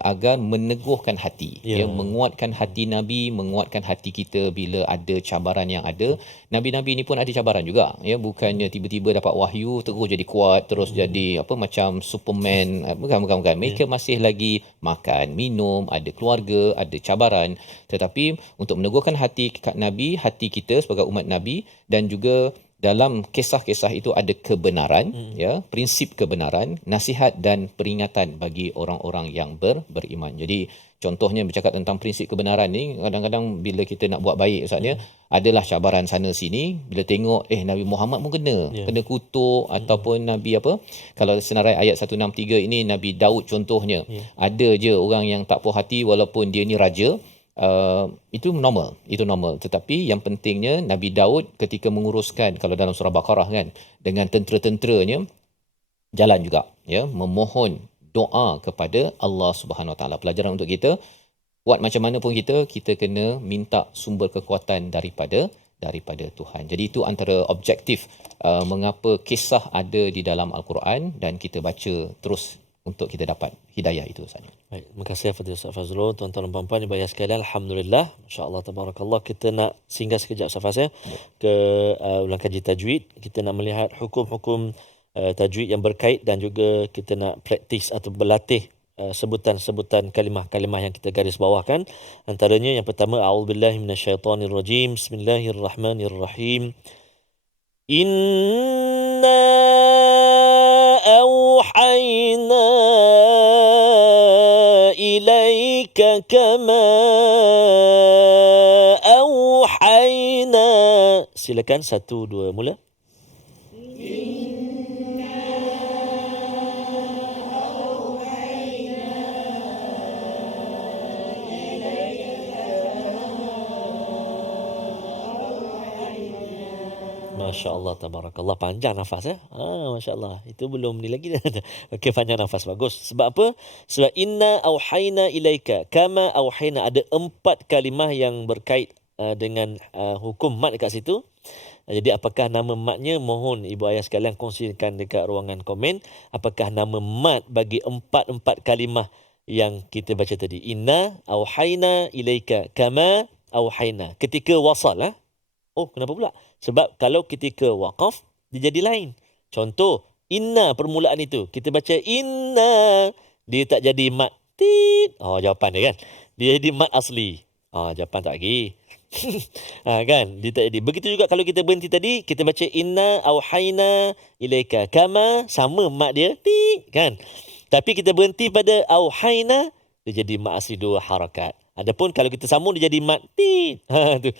agar meneguhkan hati, ya, menguatkan hati Nabi, menguatkan hati kita bila ada cabaran yang ada. Nabi-nabi ini pun ada cabaran juga, ya, bukannya tiba-tiba dapat wahyu terus jadi kuat, terus jadi apa macam Superman, bukan. Mereka masih lagi makan, minum, ada keluarga, ada cabaran. Tetapi untuk meneguhkan hati Nabi, hati kita sebagai umat Nabi, dan juga dalam kisah-kisah itu ada kebenaran, ya, prinsip kebenaran, nasihat dan peringatan bagi orang-orang yang beriman. Jadi contohnya bercakap tentang prinsip kebenaran ni, kadang-kadang bila kita nak buat baik Ustaz, adalah cabaran sana sini. Bila tengok Nabi Muhammad pun kena kutuk, ataupun Nabi apa, kalau senarai ayat 163 ini Nabi Daud contohnya, ada je orang yang tak puas hati walaupun dia ni raja. Itu normal. Tetapi yang pentingnya Nabi Daud ketika menguruskan, kalau dalam surah Baqarah kan, dengan tentera-tenteranya jalan juga, ya, memohon doa kepada Allah Subhanahu Wa Taala. Pelajaran untuk kita, buat macam mana pun kita kena minta sumber kekuatan daripada Tuhan. Jadi itu antara objektif mengapa kisah ada di dalam Al-Quran, dan kita baca terus untuk kita dapat hidayah itu Ustaz. Baik, terima kasih kepada Ustaz Fazrul. Tuan-tuan dan puan-puan dibayar sekalian, alhamdulillah, masya-Allah tabarakallah. Kita nak singgah sekejap Ustaz Fazrul ke ulang kaji tajwid. Kita nak melihat hukum-hukum tajwid yang berkait, dan juga kita nak praktis atau berlatih sebutan-sebutan kalimah-kalimah yang kita garis bawahkan. Antaranya yang pertama, a'udzubillahi minasyaitonirrajim. Bismillahirrahmanirrahim. Inna أوحينا إليك كما أوحينا. Silakan 1, 2 mula. Masya Allah, tabarakallah. Panjang nafas, ya. Masya Allah. Itu belum ni lagi. Okey, panjang nafas. Bagus. Sebab apa? Sebab inna auhayna ilaika kama auhayna. Ada 4 kalimah yang berkait dengan hukum mat dekat situ. Jadi apakah nama matnya? Mohon ibu ayah sekalian kongsikan dekat ruangan komen. Apakah nama mat bagi 4 kalimah yang kita baca tadi? Inna auhayna ilaika kama auhayna. Ketika wasal, oh, kenapa pula? Sebab kalau ketika waqaf, dia jadi lain. Contoh, inna permulaan itu. Kita baca inna, dia tak jadi mat tit. Jawapan dia kan. Dia jadi mat asli. Jawapan tak lagi. Kan? Dia tak jadi. Begitu juga kalau kita berhenti tadi, kita baca inna auhayna ilaika kama, sama mat dia tit, kan? Tapi kita berhenti pada auhayna, dia jadi mat asli 2 harakat. Adapun kalau kita sambung dia jadi mat ti. Tu.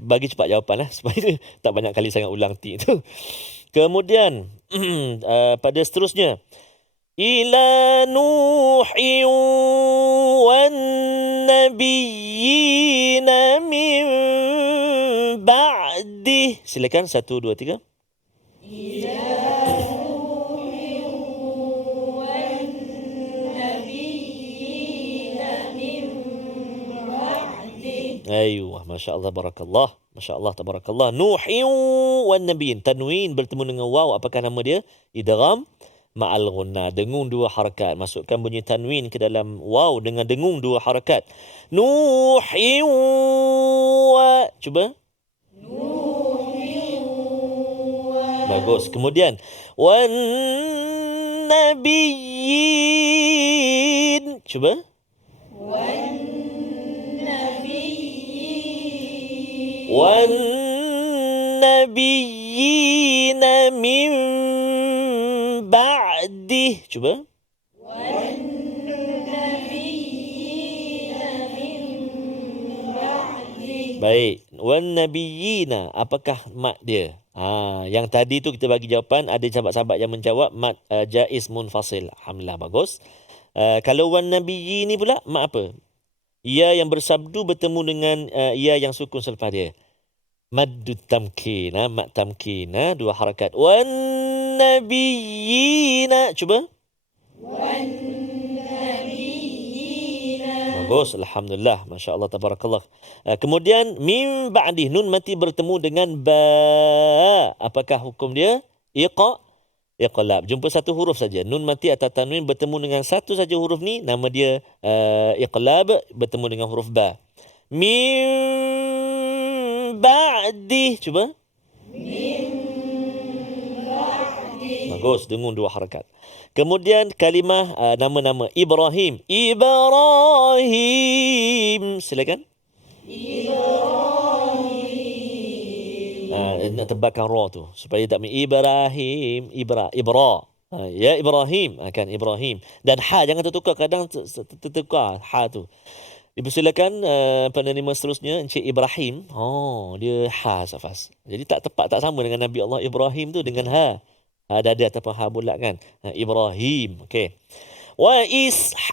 Bagi cepat jawapan supaya tak banyak kali sangat ulang ti tu. Kemudian pada seterusnya, ila nuhi wan nabiyina min ba'di. Silakan 1, 2, 3. Ayuh, Masya Allah, barakallah. Masya Allah, tabarakallah. Nuhin wan nabiyin. Tanwin bertemu dengan waw. Apakah nama dia? Idgham. ma'al ghunna, dengung 2 harakat. Masukkan bunyi tanwin ke dalam waw dengan dengung 2 harakat. Nuhin wa, cuba. Bagus. Kemudian wan nabiyyin, cuba. Wan nabiyyina min ba'dih, cuba. Baik, wan nabiyyina, apakah mat dia? Yang tadi tu kita bagi jawapan, ada sahabat-sahabat yang menjawab mat jaiz munfasil. Alhamdulillah, bagus. Kalau wan nabiyyi ni pula mat apa? Ya yang bersabdu bertemu dengan ya yang sukun selepas dia. Maddu tamkin, mat tamkin, 2 harakat. Wan nabiyyina, cuba. Bagus, alhamdulillah, masya-Allah, tabarakallah. Kemudian min ba'di, nun mati bertemu dengan ba. Apakah hukum dia? Iqlab. Jumpa satu huruf saja. Nun mati atau tanwin bertemu dengan satu saja huruf ni, nama dia iqlab, bertemu dengan huruf ba. Min ba'di, cuba. Bagus, dengung 2 harakat. Kemudian kalimah nama-nama Ibrahim. Ibrahim. Silakan. Nak tebalkan ra tu supaya tak Ibrahim, Ibra. Ya Ibrahim, kan Ibrahim. Dan ha jangan tertukar, kadang tertukar ha tu. Dipersilakan penerima seterusnya Encik Ibrahim. Dia ha safas. Jadi tak tepat, tak sama dengan Nabi Allah Ibrahim tu dengan ha. Ha dada ataupun ha bulat kan. Ibrahim. Okey. Wa Ishaq.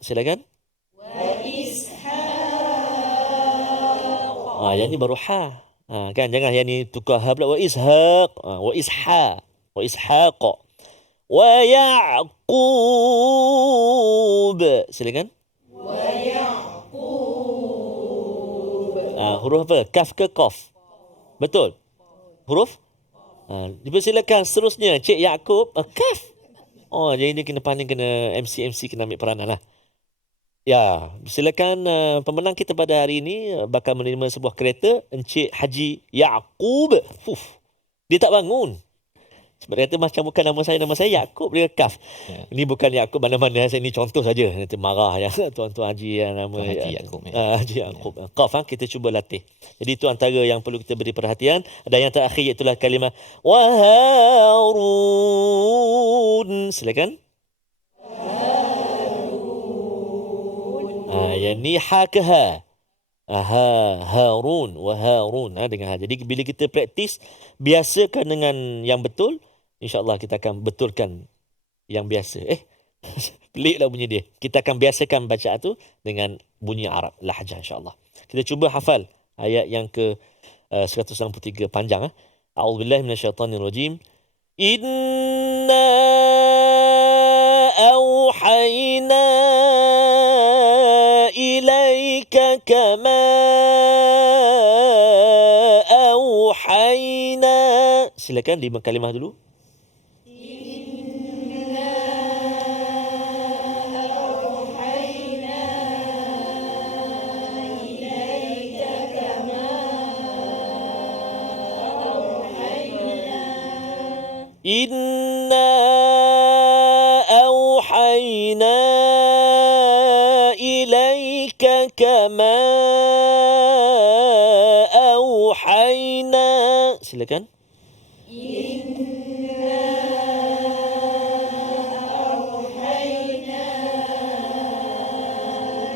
Silakan. Yang ni baru ha. Kan jangan yang ni tukar ha pula. Wa Ishaq. Wa Isha. Wa Ishaq. Wa Ya'qub. Silakan. Wa Ya'qub. Huruf apa? Kaf ke qaf? Betul. Huruf? Dipersilakan seterusnya Cik Ya'qub. Kaf. Jadi ni kena pandai, kena MC kena ambil peranan lah. Ya, silakan pemenang kita pada hari ini bakal menerima sebuah kereta Encik Haji Ya'qub. Dia tak bangun. Sebab dia kata macam bukan nama saya Ya'qub, dia kaf. Ini bukan Ya'qub mana-mana, saya ni contoh saja. Nanti marah ya tuan-tuan Haji yang nama Haji Ya'qub. Haji Ya'qub. Qaf, kita cuba latih. Jadi itu antara yang perlu kita beri perhatian. Dan yang terakhir iaitulah kalimah wa Harun. Silakan. Yang ni ha ke ha? Harun wa Harun, dengan ha. Jadi bila kita praktis, biasakan dengan yang betul, insya-Allah kita akan betulkan yang biasa. Peliklah bunyi dia. Kita akan biasakan bacaan tu dengan bunyi Arab lahjah, insya-Allah. Kita cuba hafal ayat yang ke 163 panjang. A'udzubillahi minasyaitonirrajim. Inna auhayna ilaika kama auhayna. Silakan 5 kalimah dulu. Inna auhayna ilaika kama auhayna. Silakan. Inna auhayna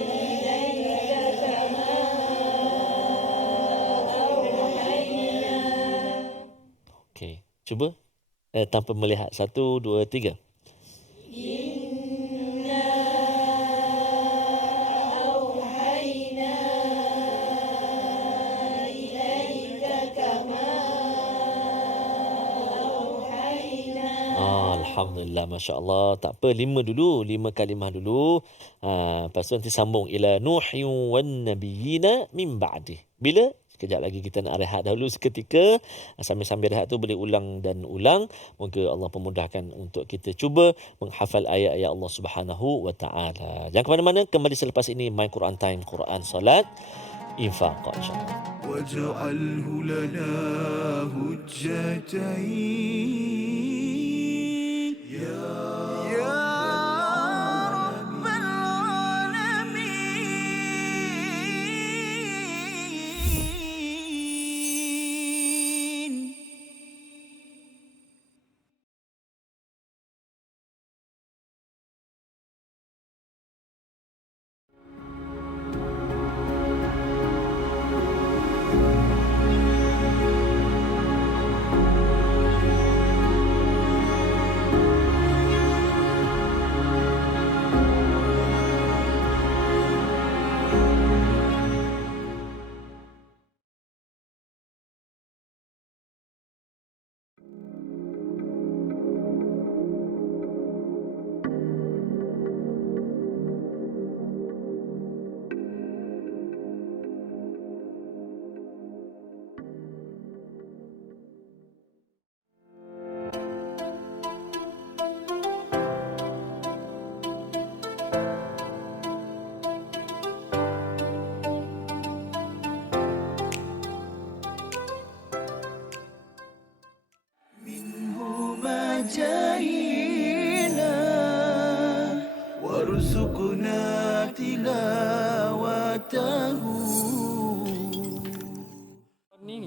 ilaika kama auhayna. Okey, cuba tanpa melihat. 1, 2, 3. Inna auhayna ilaika kama auhayna. Alhamdulillah, masya-Allah. Tak apa, 5 dulu, 5 kalimah dulu. Lepas tu nanti sambung ila nuhi wan nabiyina min ba'di. Bila sekejap lagi kita nak rehat dahulu seketika. Sambil-sambil rehat tu boleh ulang dan ulang. Moga Allah pemudahkan untuk kita cuba menghafal ayat-ayat Allah Subhanahu wa taala. Jangan ke mana-mana, kembali selepas ini My Quran Time, Quran Salat Infaq insya-Allah. واجعله لنا هجتين يا رب العالمين. جاهنا وارزقنا تلاوته.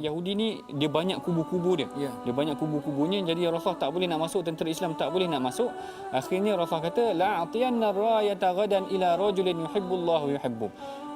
Yahudi ni dia banyak kubu-kubu dia. Dia banyak kubu-kubunya, jadi Rasulullah tak boleh nak masuk, tentera Islam tak boleh nak masuk. Akhirnya Rasulullah kata la atiyanna rayata ghadan ila rajulin yuhibbullahu yuhibbu.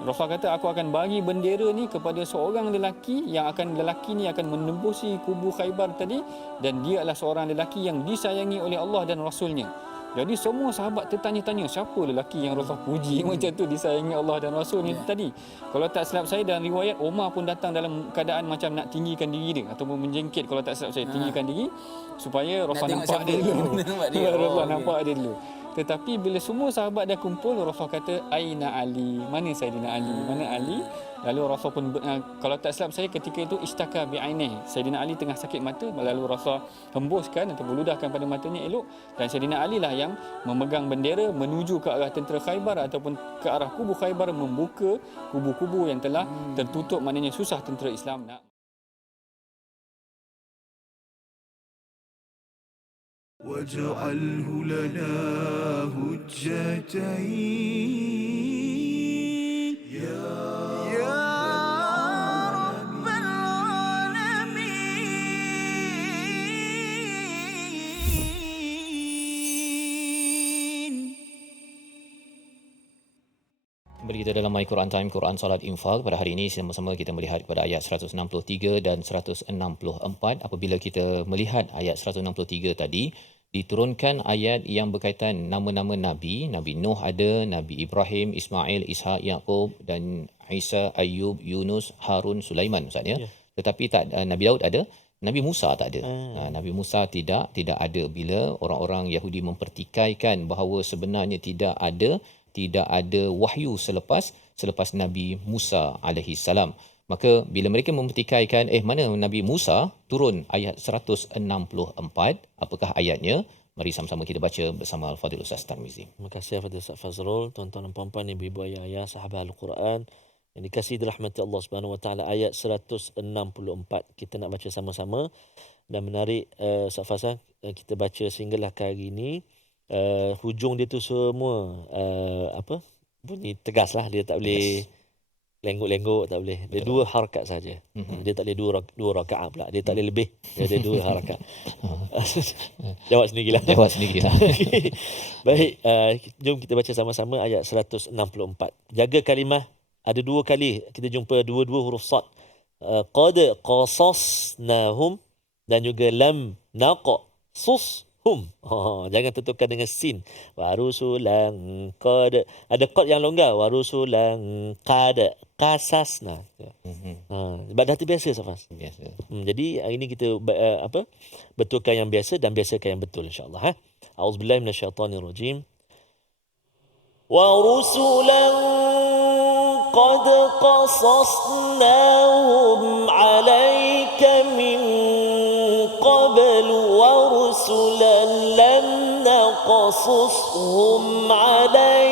Rasulullah kata aku akan bagi bendera ni kepada seorang lelaki yang lelaki ni akan menembusi kubu Khaybar tadi, dan dia adalah seorang lelaki yang disayangi oleh Allah dan Rasulnya. Jadi semua sahabat tertanya-tanya siapa lelaki yang Rasulullah puji macam tu, disayangi Allah dan Rasul ni tadi. Kalau tak silap saya dalam riwayat, Umar pun datang dalam keadaan macam nak tinggikan diri dia ataupun menjengkit, kalau tak silap saya, tinggikan diri supaya Rasulullah nampak dia dulu. Rasulullah nampak dia dulu. Tetapi bila semua sahabat dah kumpul, Rasulullah kata Aina Ali, mana Saidina Ali, mana Ali? Lalu Rasul pun kalau tak silap saya ketika itu istaka bi'ainih, Saidina Ali tengah sakit mata, lalu Rasul hembuskan atau beludahkan pada matanya elok, dan Saidina Ali lah yang memegang bendera menuju ke arah tentera Khaybar ataupun ke arah kubu Khaybar, membuka kubu-kubu yang telah tertutup, maknanya susah tentera Islam nak. واجعله لنا هجتين يا رب العالمين. Kembali kita dalam My Quran Time, Quran Salat Infaq. Pada hari ini sama-sama kita melihat kepada ayat 163 dan 164. Apabila kita melihat ayat 163 tadi, diturunkan ayat yang berkaitan nama-nama Nabi. Nabi Nuh ada, Nabi Ibrahim, Ismail, Ishak, Yaqub dan Isa, Ayub, Yunus, Harun, Sulaiman, Ustaz ya. Tetapi tak, Nabi Daud ada, Nabi Musa tak ada. Nabi Musa tidak ada, bila orang-orang Yahudi mempertikaikan bahawa sebenarnya tidak ada wahyu selepas Nabi Musa alaihi salam. Maka bila mereka mempertikaikan mana Nabi Musa, turun ayat 164. Apakah ayatnya? Mari sama-sama kita baca bersama Al-Fadhil Ustaz Tarmizi. Terima kasih Fadil Ustaz Fazrul, tuan-tuan dan puan-puan, ibu-ibu, ayah-ayah, sahabat Al-Quran yang dikasihi dirahmati Allah Subhanahu Wa Taala, ayat 164 kita nak baca sama-sama. Dan menarik Ustaz Fazal, kita baca sehinggalah kali ini hujung dia tu semua bunyi tegas lah, dia tak boleh lengguk-lengguk, tak boleh. Dia dua harakat saja. Dia tak boleh dua rakaat pula. Dia tak boleh lebih. Dia ada dua harakat. Jawab sendirilah. Okay. Baik, jom kita baca sama-sama ayat 164. Jaga kalimah, ada dua kali kita jumpa dua-dua huruf sad. Qad qasasnahum dan juga lam naqsus hum. Jangan tutupkan dengan sin. Wa rusulan qad. Ada qad yang longgar. Wa rusulan qad qasasna. Sebab dah terbiasa Safas. Biasa. Jadi hari ini kita betulkan yang biasa dan biasakan yang betul insya-Allah. A'udzubillahi minasyaitonirrajim. Wa rusulan قد قصصناهم عليك من قبل ورسلا لم نقصصهم عليك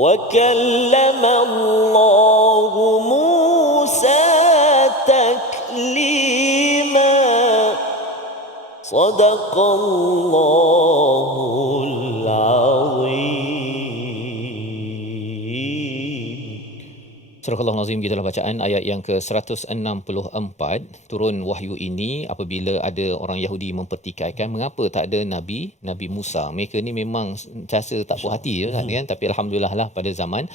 وكلم الله موسى تكليما صدق الله العظيم. Surah Al-Nazim, gitulah bacaan ayat yang ke-164. Turun wahyu ini apabila ada orang Yahudi mempertikaikan mengapa tak ada Nabi Musa. Mereka ni memang sentiasa tak puas hati kan, tapi alhamdulillah lah pada zaman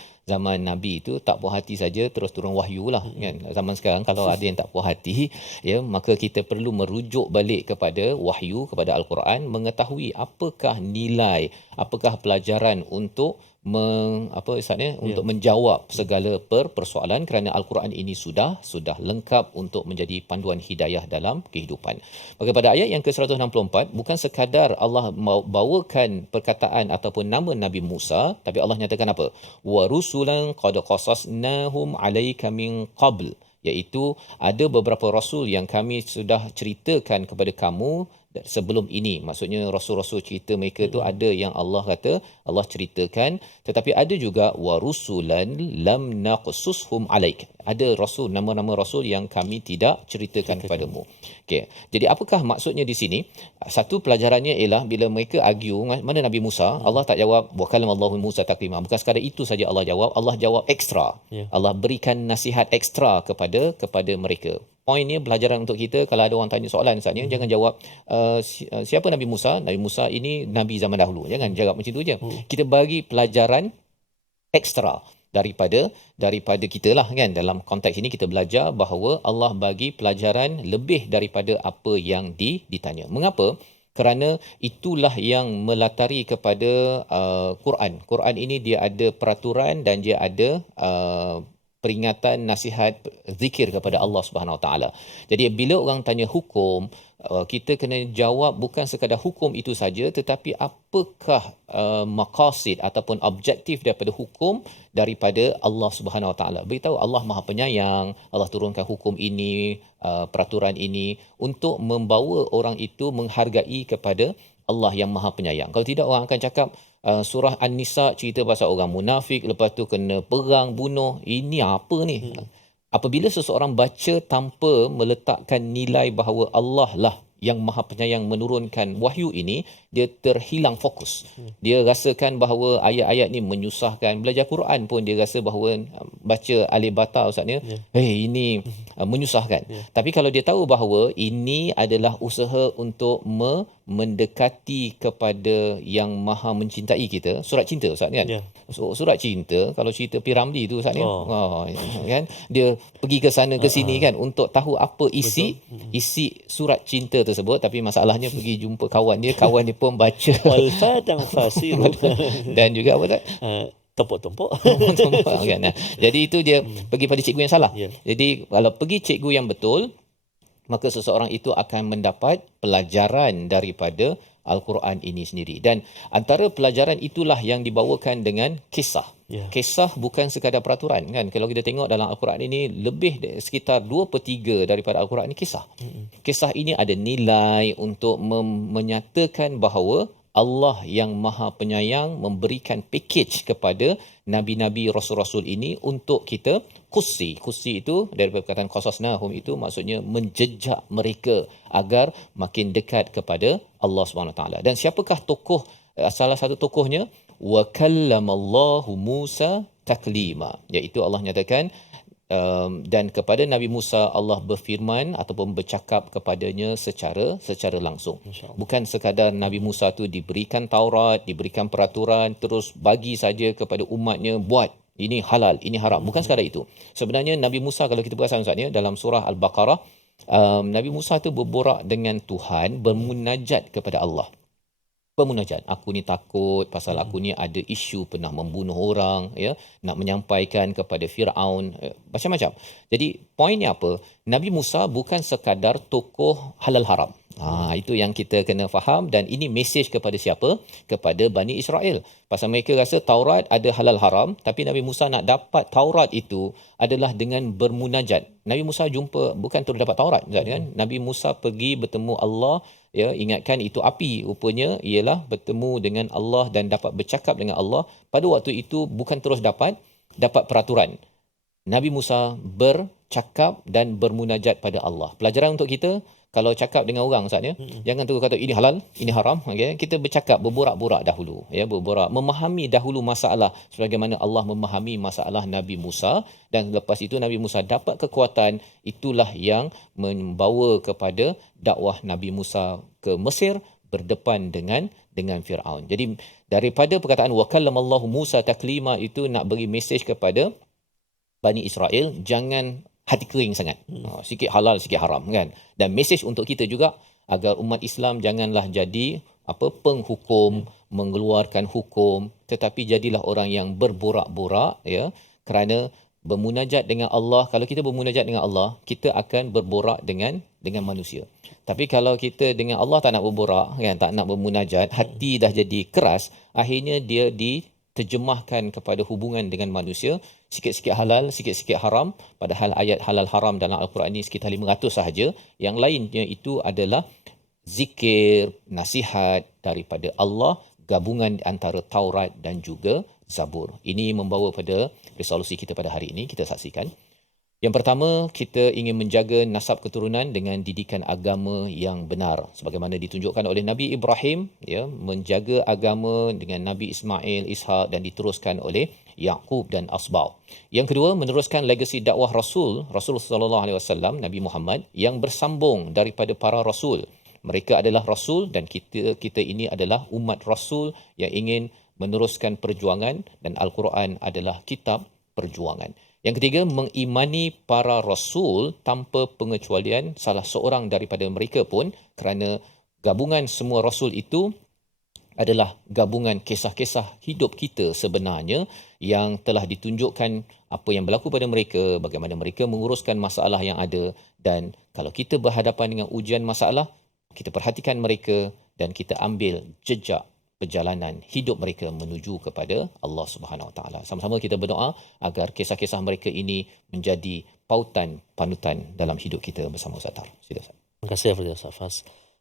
Nabi itu tak puas hati saja, terus turun wahyu lah kan. Zaman sekarang kalau ada yang tak puas hati, ya, maka kita perlu merujuk balik kepada wahyu, kepada Al-Quran, mengetahui apakah nilai, apakah pelajaran untuk untuk menjawab segala persoalan, kerana Al-Quran ini sudah lengkap untuk menjadi panduan hidayah dalam kehidupan. Maka pada ayat yang ke-164, bukan sekadar Allah bawakan perkataan ataupun nama Nabi Musa, tapi Allah nyatakan apa? Wa rusulan qad qasasnahum alaika min qabl, iaitu ada beberapa rasul yang kami sudah ceritakan kepada kamu sebelum ini. Maksudnya rasul-rasul cerita mereka tu ada yang Allah kata Allah ceritakan, tetapi ada juga warusulan lam naqsushum alaik. Ada rasul, nama-nama rasul yang kami tidak ceritakan kepadamu. Okey. Jadi apakah maksudnya di sini? Satu pelajarannya ialah bila mereka argue mana Nabi Musa, Allah tak jawab wa kallamallahu Musa taklima. Bukan sekadar itu saja Allah jawab, Allah jawab ekstra. Allah berikan nasihat ekstra kepada mereka. Poin ni pelajaran untuk kita. Kalau ada orang tanya soalan misalnya, jangan jawab siapa Nabi Musa? Nabi Musa ini Nabi zaman dahulu. Jangan jawab macam tu je. Kita bagi pelajaran ekstra daripada kita lah kan. Dalam konteks ini kita belajar bahawa Allah bagi pelajaran lebih daripada apa yang ditanya. Mengapa? Kerana itulah yang melatari kepada Quran. Quran ini dia ada peraturan dan dia ada peringatan, nasihat, zikir kepada Allah Subhanahu Wa Taala. Jadi bila orang tanya hukum, kita kena jawab bukan sekadar hukum itu saja, tetapi apakah maqasid ataupun objektif daripada hukum daripada Allah Subhanahu Wa Taala. Beritahu Allah Maha Penyayang, Allah turunkan hukum ini, peraturan ini untuk membawa orang itu menghargai kepada Allah yang Maha Penyayang. Kalau tidak, orang akan cakap surah An-Nisa cerita pasal orang munafik, lepas tu kena perang, bunuh. Ini apa ni? Apabila seseorang baca tanpa meletakkan nilai bahawa Allah lah yang Maha Penyayang menurunkan wahyu ini, dia terhilang fokus. Dia rasakan bahawa ayat-ayat ni menyusahkan. Belajar Quran pun dia rasa bahawa baca alif bata ustaznya, ini menyusahkan. Tapi kalau dia tahu bahawa ini adalah usaha untuk mendekati kepada yang Maha mencintai kita, surat cinta ustaz kan? Surat cinta, kalau cerita P. Ramlee tu ustaz kan, dia pergi ke sana ke sini kan untuk tahu apa isi surat cinta tersebut, tapi masalahnya pergi jumpa kawan dia pun baca Al-Fatang Fasiru dan juga apa tak? Tepuk-tepuk kan. Jadi itu dia pergi pada cikgu yang salah. Jadi kalau pergi cikgu yang betul, maka seseorang itu akan mendapat pelajaran daripada Al-Quran ini sendiri. Dan antara pelajaran itulah yang dibawakan dengan kisah. Kisah bukan sekadar peraturan kan. Kalau kita tengok dalam Al-Quran ini, lebih sekitar 2/3 daripada Al-Quran ini kisah. Kisah ini ada nilai untuk menyatakan bahawa Allah yang Maha Penyayang memberikan package kepada nabi-nabi, rasul-rasul ini untuk kita Qussi itu daripada perkataan qasasnahum itu maksudnya menjejak mereka agar makin dekat kepada Allah Subhanahu Wa Taala. Dan siapakah tokoh, salah satu tokohnya wa kallamallahu Musa taklima, iaitu Allah nyatakan dan kepada Nabi Musa Allah berfirman ataupun bercakap kepadanya secara langsung. Bukan sekadar Nabi Musa tu diberikan Taurat, diberikan peraturan, terus bagi saja kepada umatnya buat ini halal, ini haram. Bukan sekadar itu. Sebenarnya Nabi Musa, kalau kita perasan Ustaz ya, dalam surah Al-Baqarah Nabi Musa tu berborak dengan Tuhan, bermunajat kepada Allah. Pemunajat, aku ni takut pasal aku ni ada isu pernah membunuh orang, ya, nak menyampaikan kepada Firaun, macam-macam. Jadi poinnya apa? Nabi Musa bukan sekadar tokoh halal haram. Itu yang kita kena faham, dan ini mesej kepada siapa? Kepada Bani Israel. Pasal mereka rasa Taurat ada halal haram, tapi Nabi Musa nak dapat Taurat itu adalah dengan bermunajat. Nabi Musa jumpa bukan terus dapat Taurat, kan? Nabi Musa pergi bertemu Allah, ya, ingatkan itu api rupanya ialah bertemu dengan Allah dan dapat bercakap dengan Allah. Pada waktu itu bukan terus dapat peraturan. Nabi Musa bercakap dan bermunajat pada Allah. Pelajaran untuk kita, kalau cakap dengan orang Ustaz, ya, jangan terus kata ini halal, ini haram, okay? Kita bercakap, berborak-borak dahulu, ya, berborak, memahami dahulu masalah sebagaimana Allah memahami masalah Nabi Musa, dan lepas itu Nabi Musa dapat kekuatan. Itulah yang membawa kepada dakwah Nabi Musa ke Mesir berdepan dengan Firaun. Jadi daripada perkataan wa kallamallahu Musa taklima itu nak beri mesej kepada Bani Israel, jangan hati kering sangat. Sikit halal, sikit haram, kan? Dan mesej untuk kita juga agar umat Islam janganlah jadi penghukum, mengeluarkan hukum, tetapi jadilah orang yang berborak-borak, ya, kerana bermunajat dengan Allah. Kalau kita bermunajat dengan Allah, kita akan berborak dengan manusia. Tapi kalau kita dengan Allah tak nak berborak, kan, tak nak bermunajat, hati dah jadi keras, akhirnya dia diterjemahkan kepada hubungan dengan manusia, sikit-sikit halal, sikit-sikit haram, padahal ayat halal haram dalam Al-Quran ini sekitar 500 sahaja. Yang lainnya itu adalah zikir, nasihat daripada Allah, gabungan antara Taurat dan juga Zabur. Ini membawa pada resolusi kita pada hari ini. Kita saksikan. Yang pertama, kita ingin menjaga nasab keturunan dengan didikan agama yang benar, sebagaimana ditunjukkan oleh Nabi Ibrahim, ya, menjaga agama dengan Nabi Ismail, Ishak, dan diteruskan oleh Yaqub dan Asbau. Yang kedua, meneruskan legasi dakwah Rasul sallallahu alaihi wasallam, Nabi Muhammad, yang bersambung daripada para rasul. Mereka adalah rasul dan kita ini adalah umat rasul yang ingin meneruskan perjuangan, dan Al-Quran adalah kitab perjuangan. Yang ketiga, mengimani para rasul tanpa pengecualian salah seorang daripada mereka pun, kerana gabungan semua rasul itu adalah gabungan kisah-kisah hidup kita sebenarnya yang telah ditunjukkan apa yang berlaku pada mereka, bagaimana mereka menguruskan masalah yang ada. Dan kalau kita berhadapan dengan ujian masalah, kita perhatikan mereka dan kita ambil jejak perjalanan hidup mereka menuju kepada Allah Subhanahu Wa Taala. Sama-sama kita berdoa agar kisah-kisah mereka ini menjadi pautan panutan dalam hidup kita bersama Ustaz Tar. Sila Ustaz. Terima kasih kepada Ustaz Fas.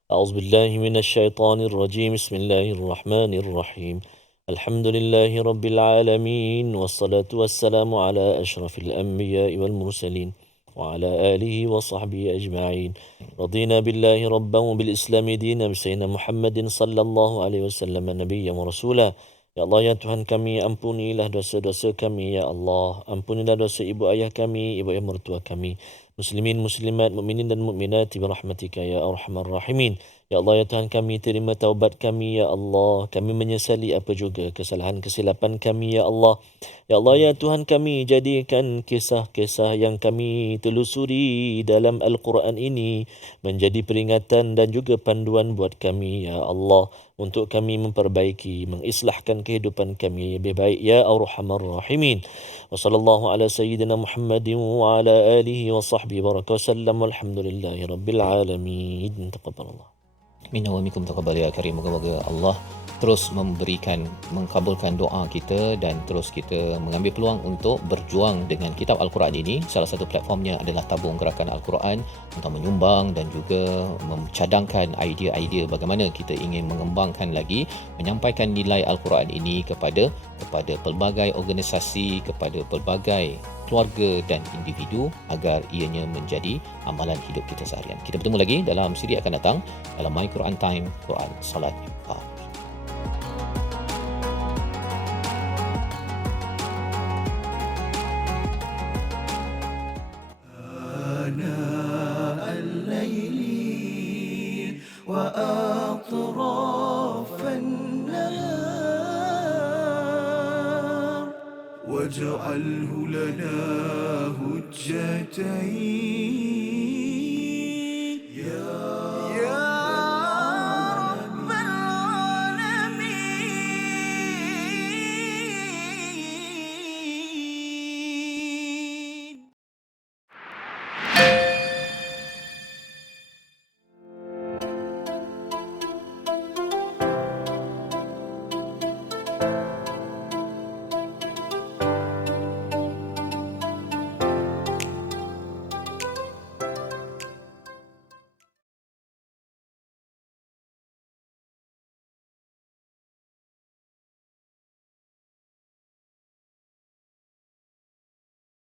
A'udzubillahi minasyaitonirrajim. Bismillahirrahmanirrahim. Alhamdulillahi rabbil alamin, wassalatu wassalamu ala asyrafil anbiya'i wal mursalin wa ala alihi wa sahbihi ajma'in. Radina billahi rabban wa bil islami dina, Sayyidina Muhammadin sallallahu alaihi wasallam nabiyyan wa rasulah. Ya Allah, ya Tuhan kami, ampunilah dosa-dosa kami, ya Allah. Ampunilah dosa ibu ayah kami, ibu ayah mertua kami, muslimin, muslimat, mukminin dan mukminat birahmatika ya arhamar rahimin. Ya Allah, ya Tuhan kami, terima taubat kami, ya Allah. Kami menyesali apa juga kesalahan kesilapan kami, ya Allah. Ya Allah, ya Tuhan kami, jadikan kisah-kisah yang kami telusuri dalam Al-Quran ini menjadi peringatan dan juga panduan buat kami, ya Allah, untuk kami memperbaiki, mengislahkan kehidupan kami lebih baik, ya arhamar rahimin. Wa sallallahu ala sayyidina Muhammadin wa ala alihi wa sahbihi baraka wasallam, walhamdulillahi rabbil alamin. Taqabbalallah. Minna wa minkum taqabbal ya karim. Moga-moga Allah terus mengkabulkan doa kita dan terus kita mengambil peluang untuk berjuang dengan kitab Al-Quran ini. Salah satu platformnya adalah tabung gerakan Al-Quran untuk menyumbang dan juga mencadangkan idea-idea bagaimana kita ingin mengembangkan lagi, menyampaikan nilai Al-Quran ini kepada pelbagai organisasi, kepada pelbagai keluarga dan individu agar ianya menjadi amalan hidup kita seharian. Kita bertemu lagi dalam siri akan datang dalam My Quran Time, Quran Salat. واجعله لنا هجتين